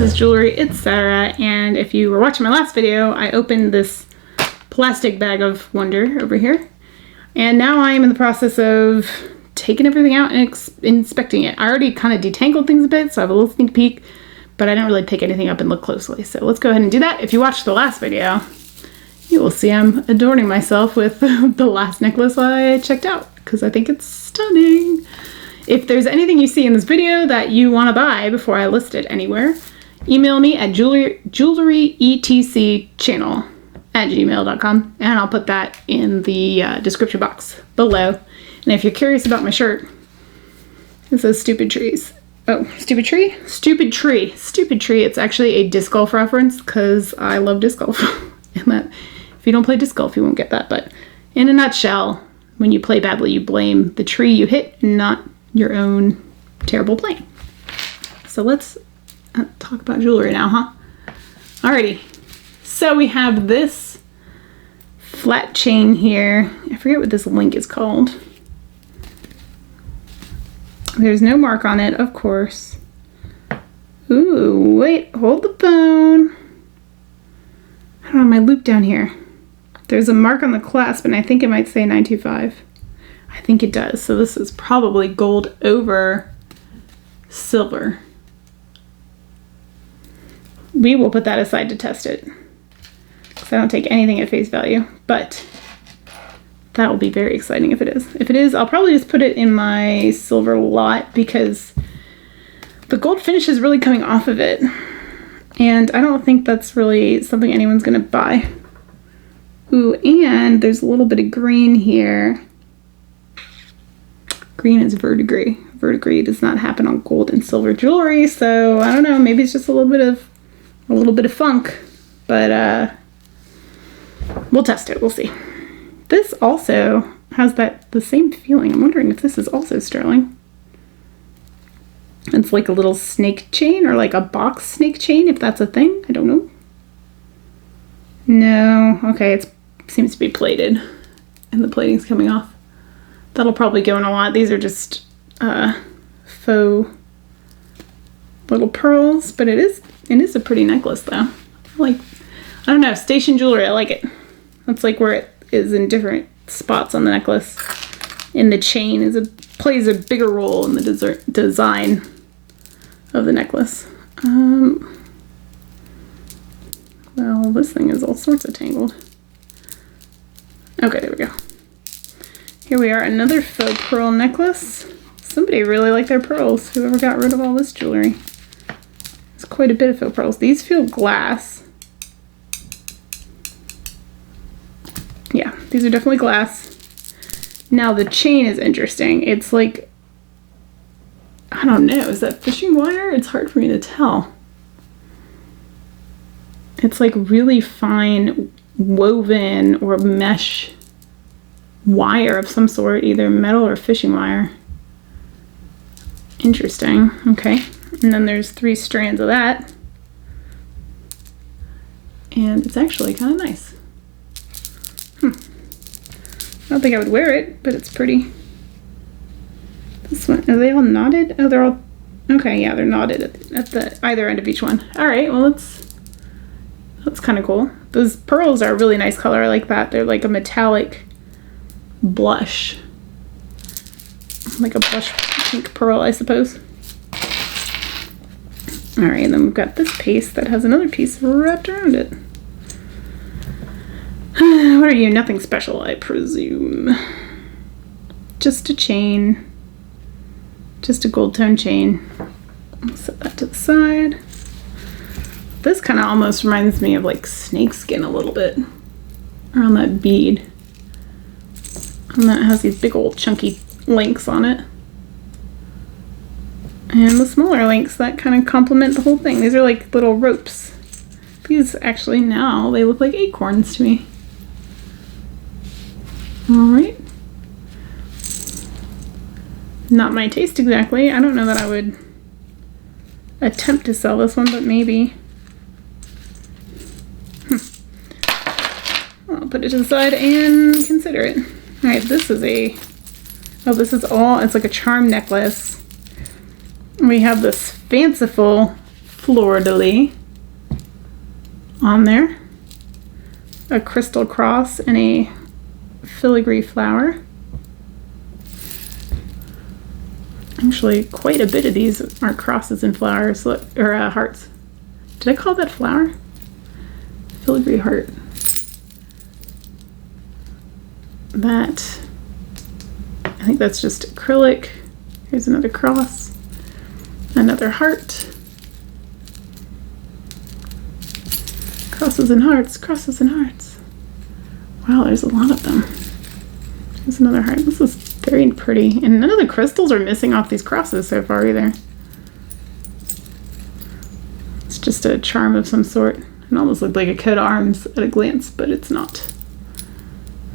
This is Jewelry, it's Sarah, and if you were watching my last video, I opened this plastic bag of wonder over here, and now I am in the process of taking everything out and inspecting it. I already kind of detangled things a bit, so I have a little sneak peek, but I didn't really pick anything up and look closely, so let's go ahead and do that. If you watched the last video, you will see I'm adorning myself with the last necklace I checked out, because I think it's stunning. If there's anything you see in this video that you want to buy before I list it anywhere, email me at jewelryetcchannel@gmail.com, and I'll put that in the description box below. And if you're curious about my shirt, it says Stupid Trees. Oh, Stupid Tree? Stupid Tree. Stupid Tree. It's actually a disc golf reference because I love disc golf. And that, if you don't play disc golf, you won't get that. But in a nutshell, when you play badly, you blame the tree you hit, not your own terrible playing. So let's talk about jewelry now, huh? Alrighty. So we have this flat chain here. I forget what this link is called. There's no mark on it, of course. Ooh, wait, hold the phone. I don't know, my loop down here. There's a mark on the clasp, and I think it might say 925. I think it does. So this is probably gold over silver. We will put that aside to test it, because I don't take anything at face value, but that will be very exciting if it is. If it is, I'll probably just put it in my silver lot because the gold finish is really coming off of it, and I don't think that's really something anyone's gonna buy. Ooh, and there's a little bit of green here. Green is verdigris. Verdigris does not happen on gold and silver jewelry, so I don't know, maybe it's just a little bit of funk, but we'll test it, we'll see. This also has the same feeling. I'm wondering if this is also sterling. It's like a little snake chain, or like a box snake chain, if that's a thing. I don't know. No, okay, it seems to be plated, and the plating's coming off. That'll probably go in a lot. These are just faux little pearls, but it is a pretty necklace though. Like, I don't know, station jewelry, I like it. That's like where it is in different spots on the necklace. And the chain plays a bigger role in the design of the necklace. Well, this thing is all sorts of tangled. Okay, there we go. Here we are, another faux pearl necklace. Somebody really liked their pearls, whoever got rid of all this jewelry. There's quite a bit of faux pearls. These feel glass. Yeah, these are definitely glass. Now the chain is interesting. It's like, I don't know, is that fishing wire? It's hard for me to tell. It's like really fine woven or mesh wire of some sort, either metal or fishing wire. Interesting. Okay. And then there's 3 strands of that. And it's actually kind of nice. I don't think I would wear it, but it's pretty. This one, are they all knotted? Oh, they're all, okay, yeah, they're knotted at the either end of each one. All right, well, that's kind of cool. Those pearls are a really nice color. I like that. They're like a metallic blush. Like a blush pink pearl, I suppose. All right, and then we've got this piece that has another piece wrapped around it. What are you? Nothing special, I presume. Just a chain. Just a gold tone chain. I'll set that to the side. This kind of almost reminds me of like snakeskin a little bit. Around that bead. And that has these big old chunky links on it. And the smaller links that kind of complement the whole thing. These are like little ropes. These actually now, they look like acorns to me. Alright. Not my taste exactly. I don't know that I would attempt to sell this one, but maybe. I'll put it to the side and consider it. Alright, this is it's like a charm necklace. We have this fanciful fleur-de-lis on there. A crystal cross and a filigree flower. Actually, quite a bit of these are crosses and flowers, or hearts. Did I call that flower? Filigree heart. That, I think that's just acrylic. Here's another cross. Another heart. Crosses and hearts, crosses and hearts. Wow, there's a lot of them. There's another heart. This is very pretty. And none of the crystals are missing off these crosses so far either. It's just a charm of some sort. It almost looked like a coat of arms at a glance, but it's not.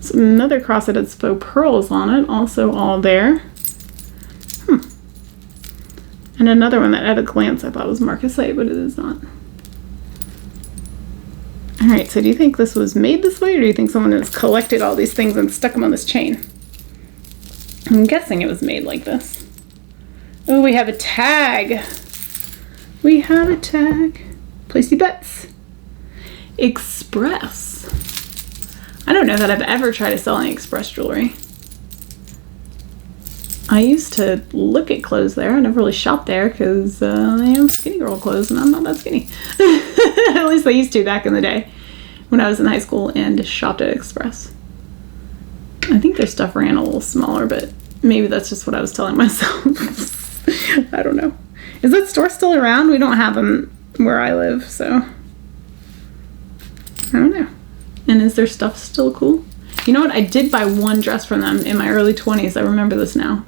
So another cross that has faux pearls on it, also all there. And another one that at a glance I thought was marcasite, but it is not. Alright, so do you think this was made this way, or do you think someone has collected all these things and stuck them on this chain? I'm guessing it was made like this. Oh, we have a tag. We have a tag. Place your bets. Express. I don't know that I've ever tried to sell any Express jewelry. I used to look at clothes there. I never really shopped there because they have skinny girl clothes and I'm not that skinny. At least I used to back in the day when I was in high school and shopped at Express. I think their stuff ran a little smaller, but maybe that's just what I was telling myself. I don't know. Is that store still around? We don't have them where I live, so I don't know. And is their stuff still cool? You know what? I did buy one dress from them in my early 20s. I remember this now.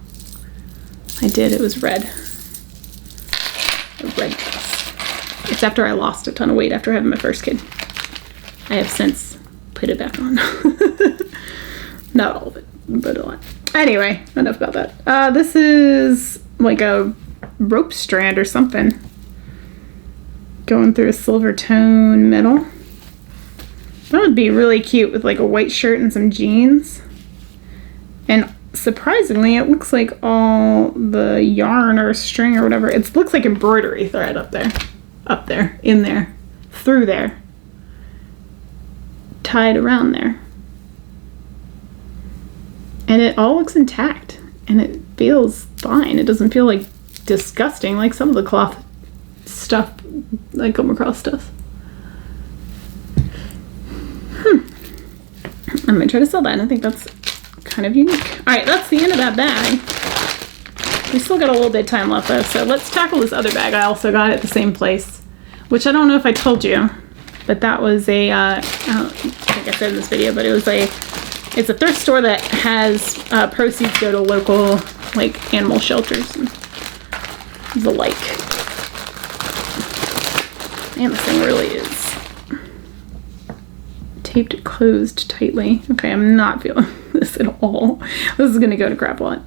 I did. It was red. A red dress. It's after I lost a ton of weight after having my first kid. I have since put it back on. Not all of it, but a lot. Anyway, enough about that. This is like a rope strand or something. Going through a silver tone metal. That would be really cute with like a white shirt and some jeans. And surprisingly, it looks like all the yarn or string or whatever, it looks like embroidery thread up there, in there, through there, tied around there. And it all looks intact and it feels fine. It doesn't feel like disgusting like some of the cloth stuff I come across does. I'm gonna try to sell that, and I think that's kind of unique. All right, that's the end of that bag. We still got a little bit of time left though, so let's tackle this other bag I also got at the same place, which I don't know if I told you, but that was a, I think I said in this video, but it's a thrift store that has proceeds go to local, like, animal shelters and the like. Man, this thing really is taped closed tightly. Okay, I'm not feeling this at all. This is gonna go to crap lot.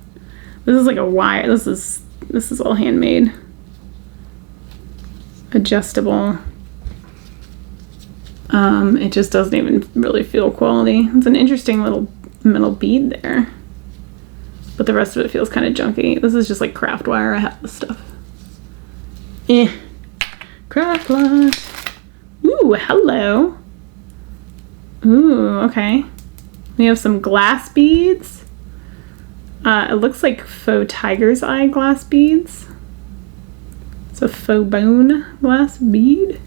This is like a wire. This is all handmade. Adjustable. It just doesn't even really feel quality. It's an interesting little metal bead there, but the rest of it feels kind of junky. This is just like craft wire. I have this stuff. Craft lot. Ooh, hello. Ooh, okay. We have some glass beads. It looks like faux tiger's eye glass beads. It's a faux bone glass bead.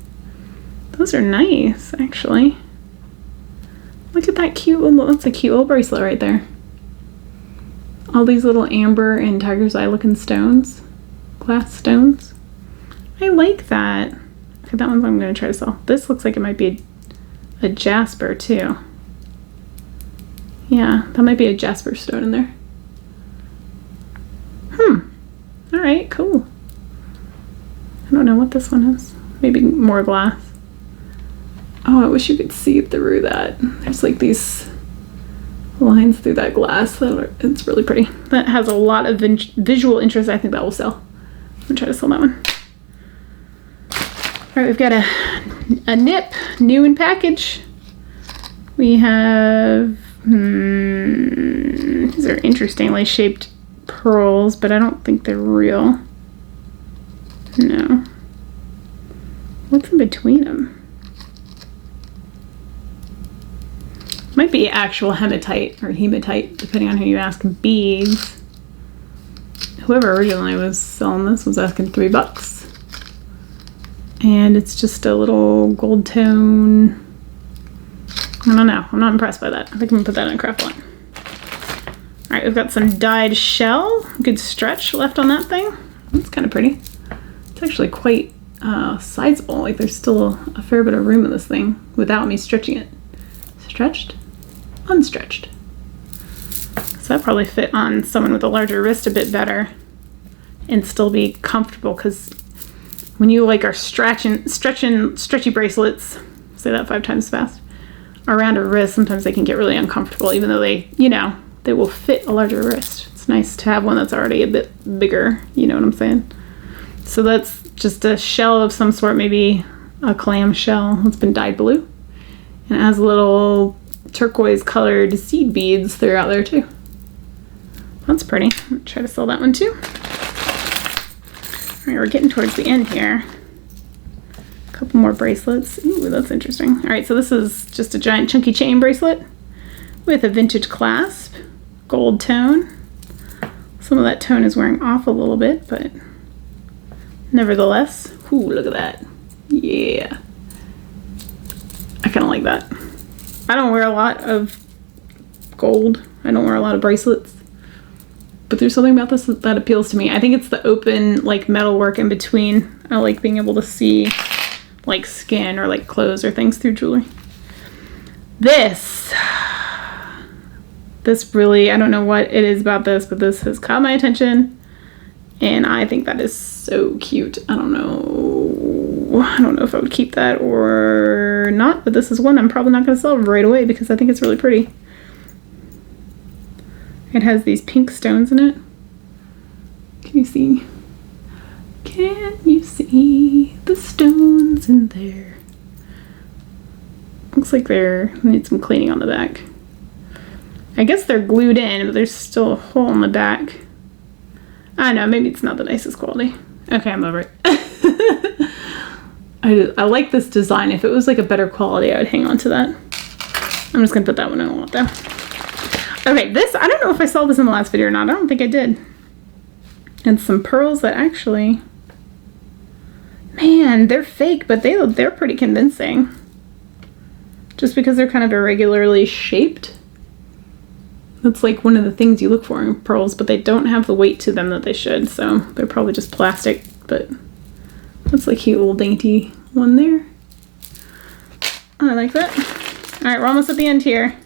Those are nice, actually. Look at that cute little, that's a cute little bracelet right there. All these little amber and tiger's eye looking stones. Glass stones. I like that. Okay, that one's I'm gonna try to sell. This looks like it might be a jasper too. Yeah, that might be a jasper stone in there. All right, cool. I don't know what this one is. Maybe more glass. Oh, I wish you could see through that. There's like these lines through that glass. It's really pretty. That has a lot of visual interest. I think that will sell. I'm gonna try to sell that one. All right, we've got a nip, new in package. We have, these are interestingly shaped pearls, but I don't think they're real. No. What's in between them? Might be actual hematite or hematite, depending on who you ask. Beads. Whoever originally was selling this was asking $3. And it's just a little gold tone. I don't know. I'm not impressed by that. I think I'm gonna put that in a craft line. All right, we've got some dyed shell. Good stretch left on that thing. That's kind of pretty. It's actually quite sizable. Like there's still a fair bit of room in this thing without me stretching it. Stretched, unstretched. So that probably fit on someone with a larger wrist a bit better and still be comfortable, because when you like are stretchy bracelets, say that 5 times fast, around a wrist, sometimes they can get really uncomfortable, even though they, you know, they will fit a larger wrist. It's nice to have one that's already a bit bigger, you know what I'm saying? So that's just a shell of some sort, maybe a clam shell that's been dyed blue. And it has little turquoise colored seed beads throughout there too. That's pretty. I'm gonna try to sell that one too. All right, we're getting towards the end here. A couple more bracelets. Ooh, that's interesting. All right, so this is just a giant chunky chain bracelet with a vintage clasp, gold tone. Some of that tone is wearing off a little bit, but nevertheless, ooh, look at that. Yeah. I kind of like that. I don't wear a lot of gold. I don't wear a lot of bracelets. But there's something about this that appeals to me. I think it's the open, like, metal work in between. I like being able to see, like, skin or, like, clothes or things through jewelry. This really, I don't know what it is about this, but this has caught my attention. And I think that is so cute. I don't know if I would keep that or not, but this is one I'm probably not going to sell right away because I think it's really pretty. It has these pink stones in it. Can you see? Can you see the stones in there? Looks like they need some cleaning on the back. I guess they're glued in, but there's still a hole in the back. I don't know, maybe it's not the nicest quality. Okay, I'm over it. I like this design. If it was like a better quality, I would hang on to that. I'm just gonna put that one in a lot though. Okay, this, I don't know if I saw this in the last video or not. I don't think I did. And some pearls that actually, man, they're fake, but they're pretty convincing. Just because they're kind of irregularly shaped. That's like one of the things you look for in pearls, but they don't have the weight to them that they should, so they're probably just plastic, but that's like a cute little dainty one there. I like that. All right, we're almost at the end here.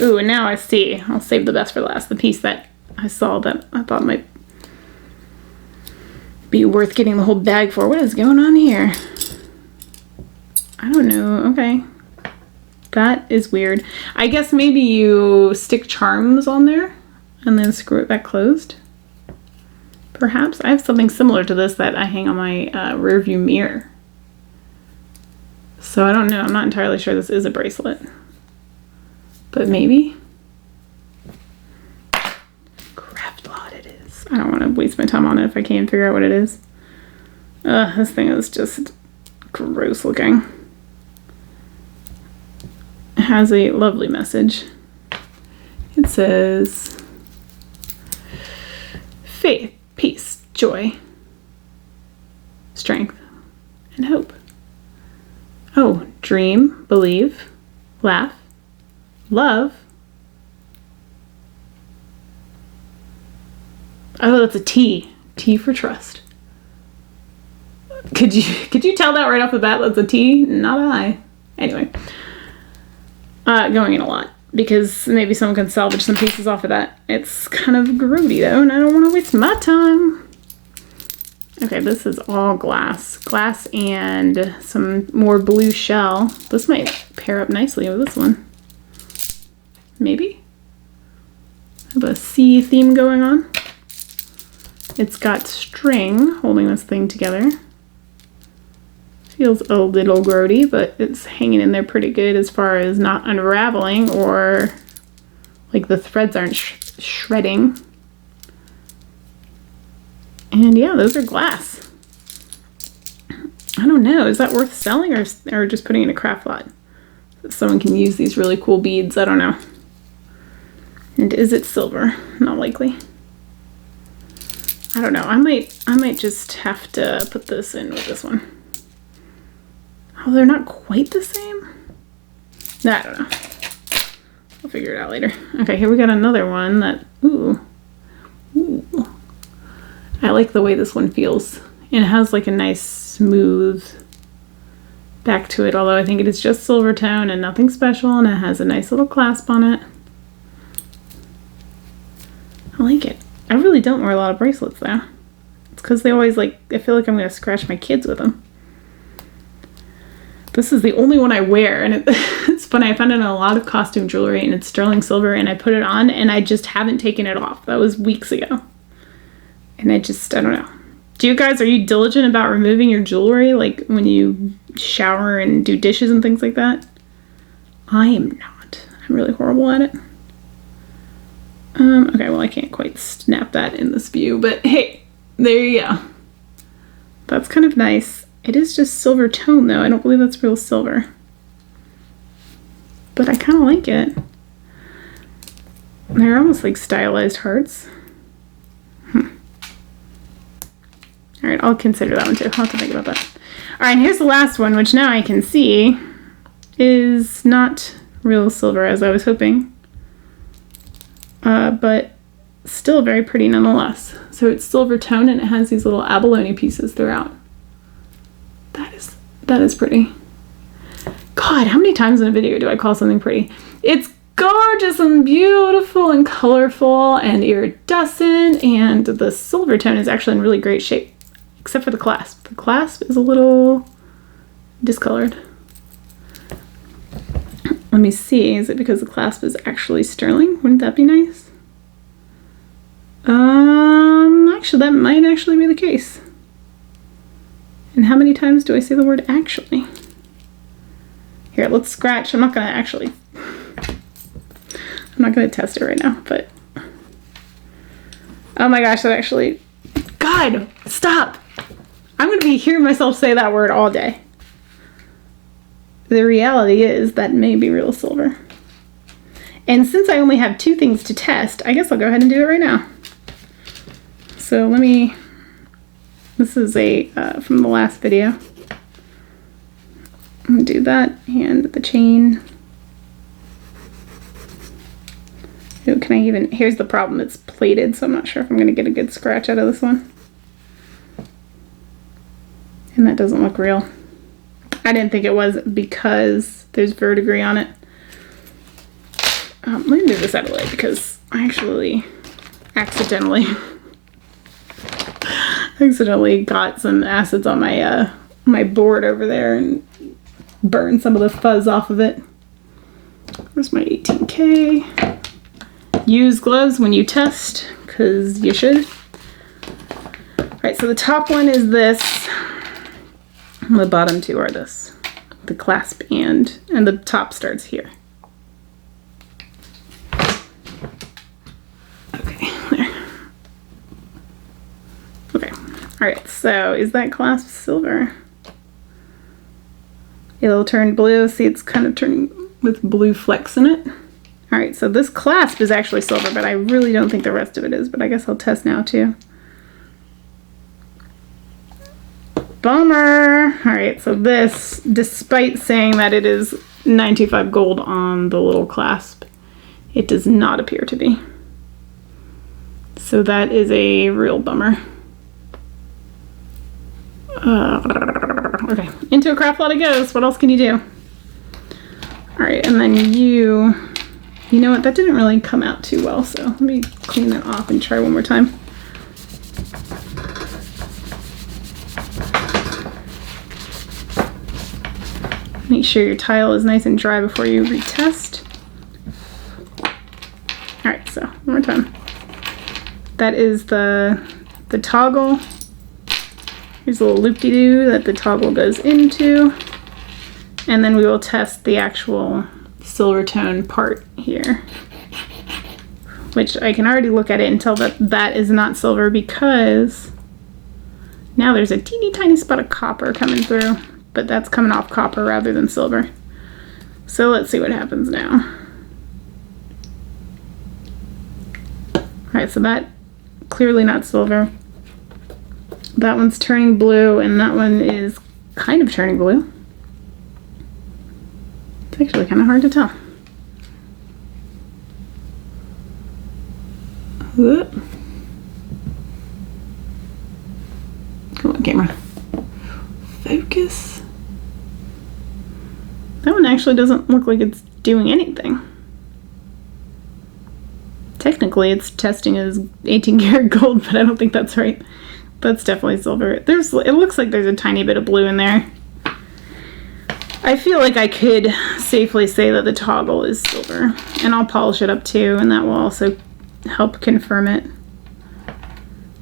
Ooh, and now I see. I'll save the best for last. The piece that I saw that I thought might be worth getting the whole bag for. What is going on here? I don't know. Okay. That is weird. I guess maybe you stick charms on there and then screw it back closed. Perhaps. I have something similar to this that I hang on my rear view mirror. So I don't know. I'm not entirely sure this is a bracelet. But maybe. Craft lot it is. I don't want to waste my time on it if I can't figure out what it is. This thing is just gross looking. It has a lovely message. It says, faith, peace, joy, strength, and hope. Oh, dream, believe, laugh, love. Oh, that's a T. T for trust. Could you tell that right off the bat? That's a T? Not I. Anyway. Going in a lot because maybe someone can salvage some pieces off of that. It's kind of grody though, and I don't want to waste my time. Okay, this is all glass. Glass and some more blue shell. This might pair up nicely with this one. Maybe? Have a sea theme going on. It's got string holding this thing together. Feels a little grody, but it's hanging in there pretty good as far as not unraveling or like the threads aren't shredding. And yeah, those are glass. I don't know, is that worth selling or just putting in a craft lot? Someone can use these really cool beads, I don't know. And is it silver? Not likely. I don't know, I might just have to put this in with this one. Oh, they're not quite the same? Nah, I don't know. I'll figure it out later. Okay, here we got another one that, ooh. I like the way this one feels. It has like a nice smooth back to it, although I think it is just silver tone and nothing special, and it has a nice little clasp on it. I like it. I really don't wear a lot of bracelets though. It's because they always like, I feel like I'm going to scratch my kids with them. This is the only one I wear, and it's funny, I found it in a lot of costume jewelry, and it's sterling silver, and I put it on, and I just haven't taken it off. That was weeks ago. And I don't know. Are you diligent about removing your jewelry, like when you shower and do dishes and things like that? I am not. I'm really horrible at it. Okay, well I can't quite snap that in this view, but hey, there you go. That's kind of nice. It is just silver tone though. I don't believe that's real silver. But I kind of like it. They're almost like stylized hearts. Alright, I'll consider that one too. I'll have to think about that. Alright, and here's the last one, which now I can see is not real silver as I was hoping. But still very pretty nonetheless. So it's silver tone and it has these little abalone pieces throughout. That is pretty. God, how many times in a video do I call something pretty? It's gorgeous and beautiful and colorful and iridescent, and the silver tone is actually in really great shape, except for the clasp. The clasp is a little discolored. Let me see, is it because the clasp is actually sterling? Wouldn't that be nice? Actually, that might actually be the case. And how many times do I say the word actually? Here, let's scratch. I'm not gonna test it right now, but oh my gosh, that actually, God, stop. I'm gonna be hearing myself say that word all day. The reality is that may be real silver. And since I only have 2 things to test, I guess I'll go ahead and do it right now. So this is from the last video. I'm gonna do that and the chain. Ooh, here's the problem, it's plated, so I'm not sure if I'm gonna get a good scratch out of this one. And that doesn't look real. I didn't think it was because there's verdigris on it. Let me move this out of the way because I actually accidentally got some acids on my my board over there and burned some of the fuzz off of it. Where's my 18K? Use gloves when you test, because you should. Alright, so the top one is this. And the bottom 2 are this. The clasp and the top starts here. Okay, there. Okay, alright, so is that clasp silver? It'll turn blue. See, it's kind of turning with blue flecks in it. Alright, so this clasp is actually silver, but I really don't think the rest of it is, but I guess I'll test now too. Bummer! Alright, so this, despite saying that it is 925 gold on the little clasp, it does not appear to be. So that is a real bummer. Okay, into a craft lot it goes. What else can you do? Alright, and then you know what, that didn't really come out too well, so let me clean that off and try one more time. Make sure your tile is nice and dry before you retest. Alright, so one more time. That is the toggle. Here's a little loop-de-doo that the toggle goes into. And then we will test the actual silver tone part here. Which I can already look at it and tell that that is not silver because Now there's a teeny tiny spot of copper coming through, but that's coming off copper rather than silver. So let's see what happens now. Alright, so that clearly not silver. That one's turning blue, and that one is kind of turning blue. It's actually kind of hard to tell. Whoop. Come on, camera. Focus. That one actually doesn't look like it's doing anything. Technically, it's testing as 18 karat gold, but I don't think that's right. That's definitely silver. It looks like there's a tiny bit of blue in there. I feel like I could safely say that the toggle is silver, and I'll polish it up too, and that will also help confirm it.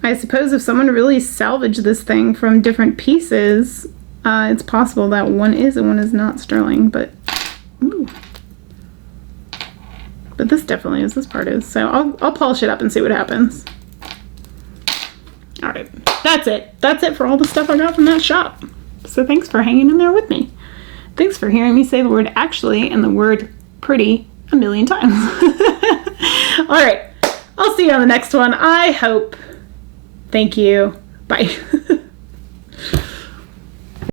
I suppose if someone really salvaged this thing from different pieces, it's possible that one is and one is not sterling, but ooh. But this definitely is, this part is. So I'll polish it up and see what happens. All right, that's it. That's it for all the stuff I got from that shop. So thanks for hanging in there with me. Thanks for hearing me say the word actually and the word pretty a million times. All right, I'll see you on the next one, I hope. Thank you. Bye.